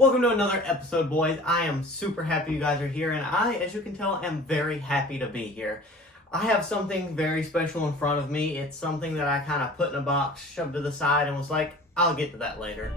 Welcome to another episode, boys. I am super happy you guys are here, and I, as you can tell, am very happy to be here. I have something very special in front of me. It's something that I kind of put in a box, shoved to the side, and was like, I'll get to that later.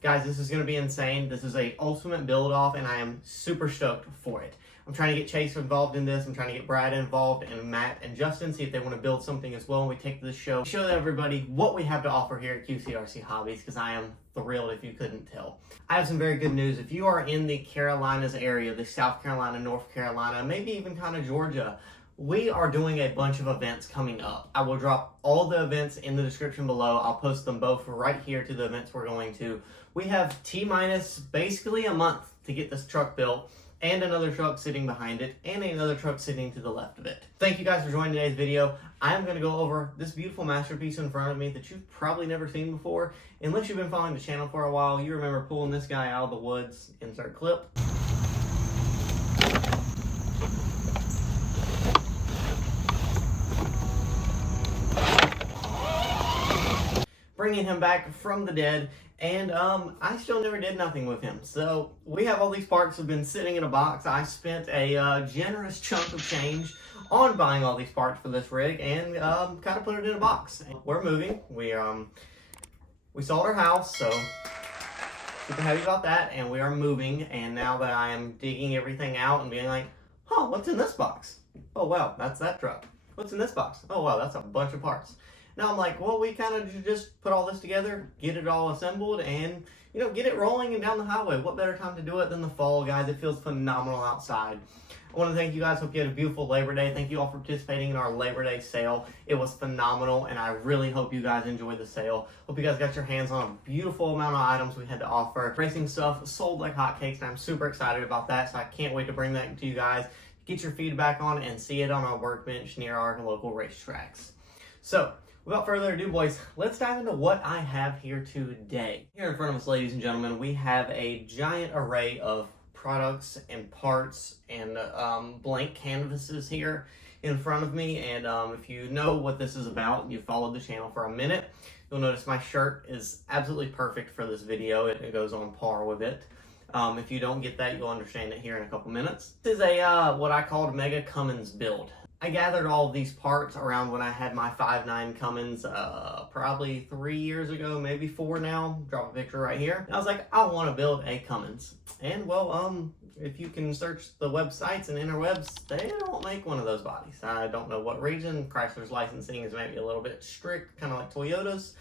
Guys, this is going to be insane. This is a ultimate build-off, and I am super stoked for it. I'm trying to get Chase involved in this. I'm trying to get Brad involved, and Matt and Justin, see if they want to build something as well. And we take to the show, show everybody what we have to offer here at QCRC Hobbies, because I am thrilled if you couldn't tell. I have some very good news. If you are in the Carolinas area, the South Carolina, North Carolina, maybe even kind of Georgia, we are doing a bunch of events coming up. I will drop all the events in the description below. I'll post them both right here to the events we're going to. We have T-minus basically a month to get this truck built, and another truck sitting behind it, and another truck sitting to the left of it. Thank you guys for joining today's video. I am going to go over this beautiful masterpiece in front of me that you've probably never seen before. Unless you've been following the channel for a while, you remember pulling this guy out of the woods. Insert clip. Bringing him back from the dead, and I still never did nothing with him. So we have all these parts have been sitting in a box. I spent a generous chunk of change on buying all these parts for this rig, and kind of put it in a box. We're moving. We sold our house, so super happy about that, and we are moving. And now that I am digging everything out and being like, huh, what's in this box? Oh wow, that's that truck. What's in this box? Oh wow, that's a bunch of parts. Now I'm like, well, we kind of just put all this together, get it all assembled, and, you know, get it rolling and down the highway. What better time to do it than the fall, guys? It feels phenomenal outside. I want to thank you guys. Hope you had a beautiful Labor Day. Thank you all for participating in our Labor Day sale. It was phenomenal, and I really hope you guys enjoyed the sale. Hope you guys got your hands on a beautiful amount of items we had to offer. Racing stuff sold like hotcakes, and I'm super excited about that, so I can't wait to bring that to you guys, get your feedback on it, and see it on our workbench near our local racetracks. So, without further ado, boys, let's dive into what I have here today. Here in front of us, ladies and gentlemen, we have a giant array of products and parts and blank canvases here in front of me. And if you know what this is about, you followed the channel for a minute, you'll notice my shirt is absolutely perfect for this video. It goes on par with it. If you don't get that, you'll understand it here in a couple minutes. This is a what I called Mega Cummins build. I gathered all of these parts around when I had my 5.9 Cummins probably 3 years ago, maybe 4 now. Drop a picture right here. And I was like, I want to build a Cummins. And well, if you can search the websites and interwebs, they don't make one of those bodies. I don't know what reason. Chrysler's licensing is maybe a little bit strict, kind of like Toyota's.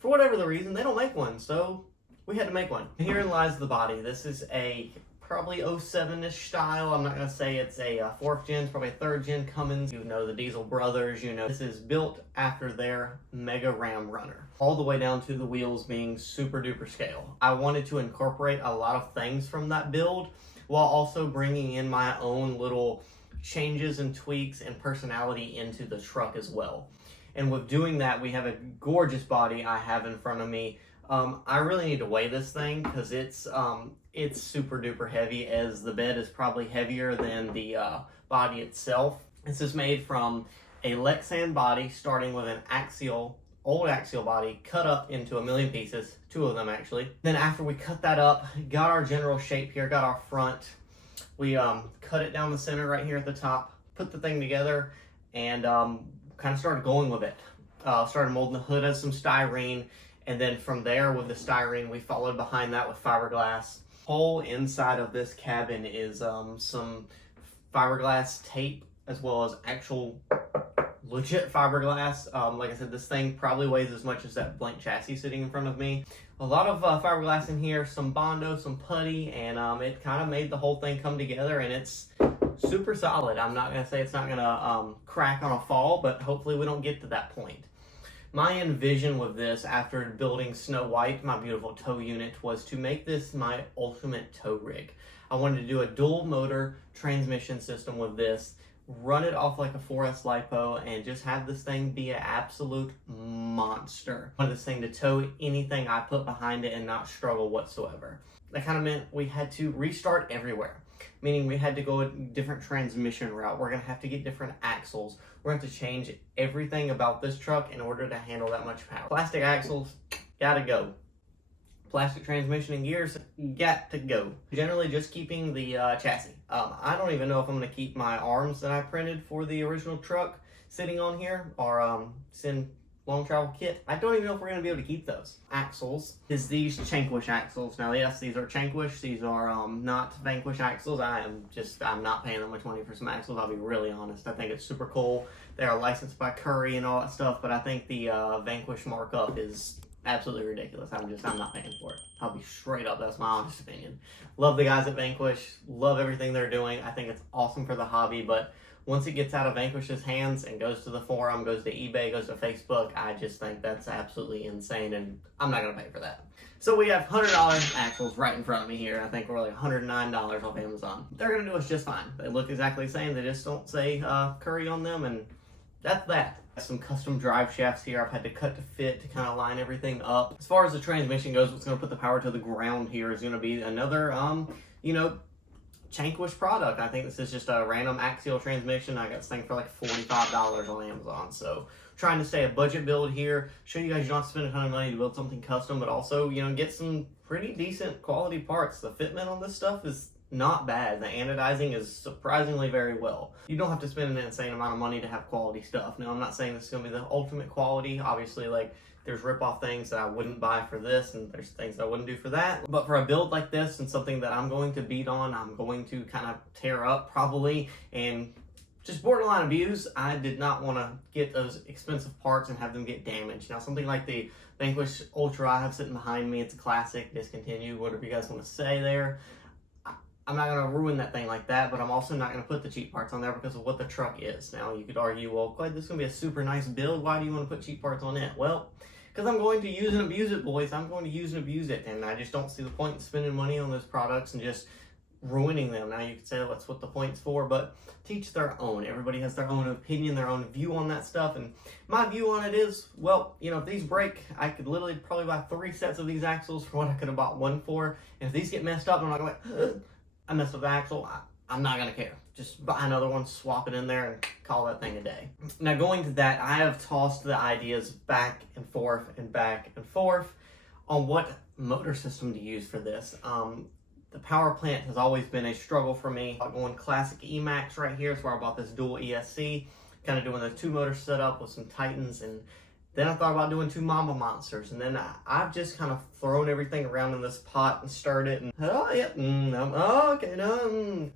For whatever the reason, they don't make one, so we had to make one. Herein lies the body. This is a probably 07-ish style. I'm not going to say it's a 4th gen, it's probably a 3rd gen Cummins. You know the Diesel brothers, you know. This is built after their Mega Ram runner. All the way down to the wheels being super duper scale. I wanted to incorporate a lot of things from that build while also bringing in my own little changes and tweaks and personality into the truck as well. And with doing that, we have a gorgeous body I have in front of me. I really need to weigh this thing because it's super duper heavy, as the bed is probably heavier than the body itself. This is made from a Lexan body, starting with an old axial body, cut up into 1,000,000 pieces, 2 of them actually. Then after we cut that up, got our general shape here, got our front, we cut it down the center right here at the top, put the thing together, and kind of started going with it. Started molding the hood as some styrene. And then from there, with the styrene, we followed behind that with fiberglass. Whole inside of this cabin is some fiberglass tape, as well as actual legit fiberglass. Like I said, this thing probably weighs as much as that blank chassis sitting in front of me. A lot of fiberglass in here, some Bondo, some putty, and it kind of made the whole thing come together, and it's super solid. I'm not going to say it's not going to crack on a fall, but hopefully we don't get to that point. My envision with this, after building Snow White, my beautiful tow unit, was to make this my ultimate tow rig. I wanted to do a dual motor transmission system with this, run it off like a 4S LiPo, and just have this thing be an absolute monster. I wanted this thing to tow anything I put behind it and not struggle whatsoever. That kind of meant we had to restart everywhere. Meaning we had to go a different transmission route. We're going to have to get different axles. We're going to have to change everything about this truck in order to handle that much power. Plastic axles, gotta go. plastic transmission and gears, got to go. Generally just keeping the chassis. I don't even know if I'm going to keep my arms that I printed for the original truck sitting on here, or send long travel kit. I don't even know if we're going to be able to keep those. Axles is these Vanquish axles. Now yes, these are Vanquish. These are not Vanquish axles. I'm not paying that much money for some axles, I'll be really honest. I think it's super cool. They are licensed by Curry and all that stuff, but I think the Vanquish markup is absolutely ridiculous. I'm not paying for it. I'll be straight up, that's my honest opinion. Love the guys at Vanquish, love everything they're doing. I think it's awesome for the hobby, but once it gets out of Vanquish's hands and goes to the forum, goes to eBay, goes to Facebook, I just think that's absolutely insane, and I'm not going to pay for that. So we have $100 axles right in front of me here. I think we're like $109 off Amazon. They're going to do us just fine. They look exactly the same. They just don't say Curry on them, and that's that. Some custom drive shafts here I've had to cut to fit to kind of line everything up. As far as the transmission goes, what's going to put the power to the ground here is going to be another, Vanquish product. I think this is just a random axial transmission. I got this thing for like $45 on Amazon. So trying to stay a budget build here, show you guys you don't have to spend a ton of money to build something custom, but also, get some pretty decent quality parts. The fitment on this stuff is not bad. The anodizing is surprisingly very well. You don't have to spend an insane amount of money to have quality stuff. Now, I'm not saying this is going to be the ultimate quality. Obviously, there's rip-off things that I wouldn't buy for this, and there's things I wouldn't do for that. But for a build like this and something that I'm going to beat on, I'm going to kind of tear up probably, and just borderline abuse, I did not want to get those expensive parts and have them get damaged. Now, something like the Vanquish Ultra I have sitting behind me, it's a classic, discontinued, whatever you guys want to say there. I'm not going to ruin that thing like that, but I'm also not going to put the cheap parts on there because of what the truck is. Now, you could argue, well, Quade, this is going to be a super nice build. Why do you want to put cheap parts on it? Well, because I'm going to use and abuse it, boys. I'm going to use and abuse it, and I just don't see the point in spending money on those products and just ruining them. Now, you could say that's what the point's for, but teach their own. Everybody has their own opinion, their own view on that stuff, and my view on it is, well, if these break, I could literally probably buy 3 sets of these axles for what I could have bought one for, and if these get messed up, I'm not going to I messed up the axle, I'm not going to care. Just buy another one, swap it in there, and call that thing a day. Now, going to that, I have tossed the ideas back and forth on what motor system to use for this. The power plant has always been a struggle for me. I'm going classic Emax right here. It's where I bought this dual ESC, kind of doing the 2-motor setup with some Titans, and then I thought about doing 2 Mamba Monsters, and then I've just kind of thrown everything around in this pot and stirred it, and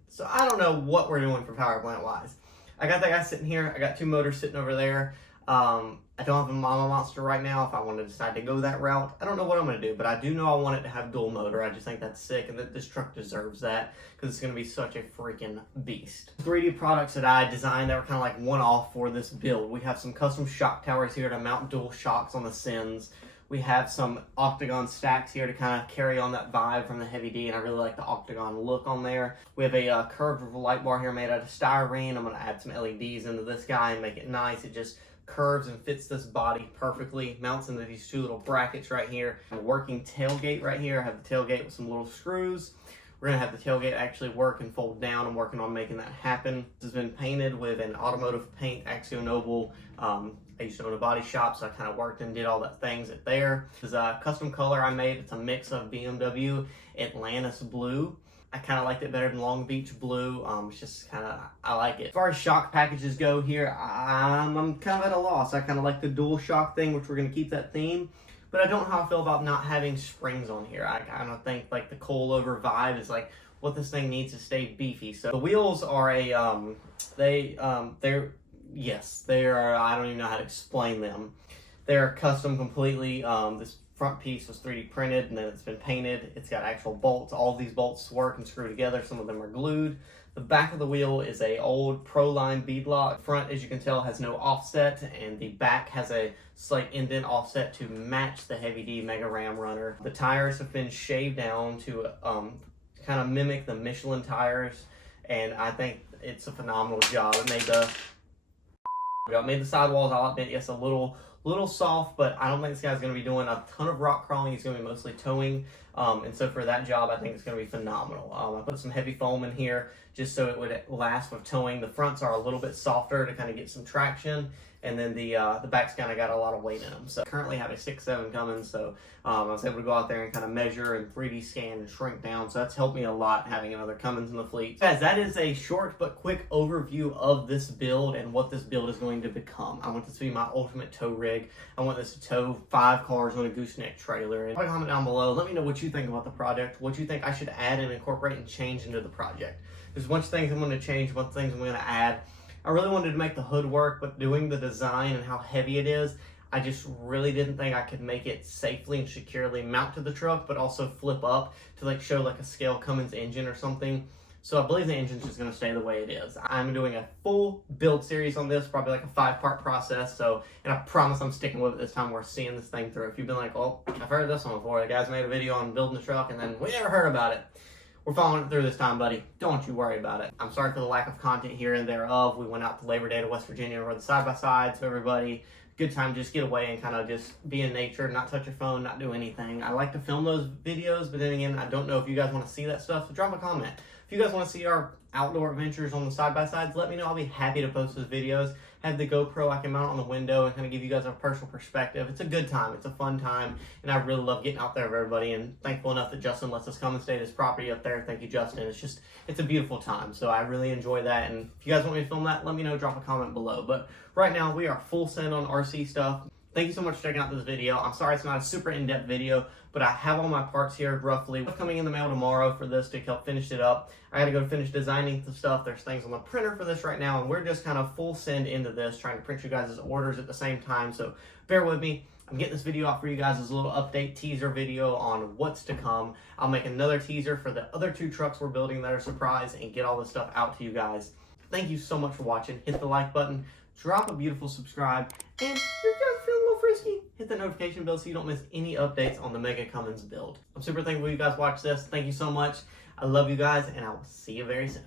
so I don't know what we're doing for power plant wise. I got that guy sitting here, I got 2 motors sitting over there. I don't have a Mama Monster right now. If I want to decide to go that route, I don't know what I'm going to do, but I do know I want it to have dual motor. I just think that's sick, and that this truck deserves that because it's going to be such a freaking beast. 3D products that I designed that were kind of like one-off for this build. We have some custom shock towers here to mount dual shocks on the Sins. We have some octagon stacks here to kind of carry on that vibe from the Heavy D, and I really like the octagon look on there. We have a curved light bar here made out of styrene. I'm going to add some LEDs into this guy and make it nice. It just curves and fits this body perfectly, mounts into these 2 little brackets right here. A working tailgate right here. I have the tailgate with some little screws. We're going to have the tailgate actually work and fold down. I'm working on making that happen. This has been painted with an automotive paint, Axio Noble. I used to own a body shop, so I kind of worked and did all that things at there. This is a custom color I made. It's a mix of BMW Atlantis Blue. I kind of liked it better than Long Beach Blue. It's just kind of, I like it. As far as shock packages go here, I'm kind of at a loss. I kind of like the dual shock thing, which we're going to keep that theme. But I don't know how I feel about not having springs on here. I kind of think like the coilover vibe is like what this thing needs to stay beefy. So the wheels are I don't even know how to explain them. They're custom completely. This front piece was 3D printed, and then it's been painted. It's got actual bolts. All of these bolts work and screw together. Some of them are glued. The back of the wheel is a old Proline bead lock. Front, as you can tell, has no offset, and the back has a slight indent offset to match the Heavy D Mega Ram runner. The tires have been shaved down to kind of mimic the Michelin tires, and I think it's a phenomenal job. It made the sidewalls, I'll admit, yes, a little soft, but I don't think this guy's going to be doing a ton of rock crawling. He's going to be mostly towing, and so for that job, I think it's going to be phenomenal. I put some heavy foam in here just so it would last with towing. The fronts are a little bit softer to kind of get some traction, and then the back's kind of got a lot of weight in them. So I currently have a 6.7 Cummins, so I was able to go out there and kind of measure and 3D scan and shrink down. So that's helped me a lot having another Cummins in the fleet. Guys, that is a short but quick overview of this build and what this build is going to become. I want this to be my ultimate tow rig. I want this to tow 5 cars on a gooseneck trailer. And comment down below. Let me know what you think about the project, what you think I should add and incorporate and change into the project. There's a bunch of things I'm going to change, a bunch of things I'm going to add. I really wanted to make the hood work, but doing the design and how heavy it is, I just really didn't think I could make it safely and securely mount to the truck, but also flip up to like show like a scale Cummins engine or something. So I believe the engine's just going to stay the way it is. I'm doing a full build series on this, probably like a 5-part process. So, and I promise I'm sticking with it this time. We're seeing this thing through. If you've been like, oh, I've heard this one before. The guys made a video on building the truck and then we never heard about it. We're following it through this time, buddy. Don't you worry about it. I'm sorry for the lack of content here and thereof. We went out to Labor Day to West Virginia for the side-by-side, so everybody, good time to just get away and kind of just be in nature, not touch your phone, not do anything. I like to film those videos, but then again, I don't know if you guys want to see that stuff, so drop a comment. If you guys want to see our outdoor adventures on the side-by-sides, let me know. I'll be happy to post those videos. Have the GoPro I can mount on the window and kind of give you guys a personal perspective. It's a good time. It's a fun time. And I really love getting out there with everybody. And thankful enough that Justin lets us come and stay at his property up there. Thank you, Justin. It's a beautiful time. So I really enjoy that. And if you guys want me to film that, let me know. Drop a comment below. But right now, we are full send on RC stuff. Thank you so much for checking out this video. I'm sorry it's not a super in-depth video, but I have all my parts here roughly. Coming in the mail tomorrow for this to help finish it up. I gotta go finish designing the stuff. There's things on the printer for this right now, and we're just kind of full send into this, trying to print you guys' orders at the same time, so bear with me. I'm getting this video out for you guys as a little update teaser video on what's to come. I'll make another teaser for the other 2 trucks we're building that are surprise and get all this stuff out to you guys. Thank you so much for watching. Hit the like button, drop a beautiful subscribe, and if you're just feeling a little frisky, hit the notification bell so you don't miss any updates on the Mega Cummins build. I'm super thankful you guys watched this. Thank you so much. I love you guys, and I will see you very soon.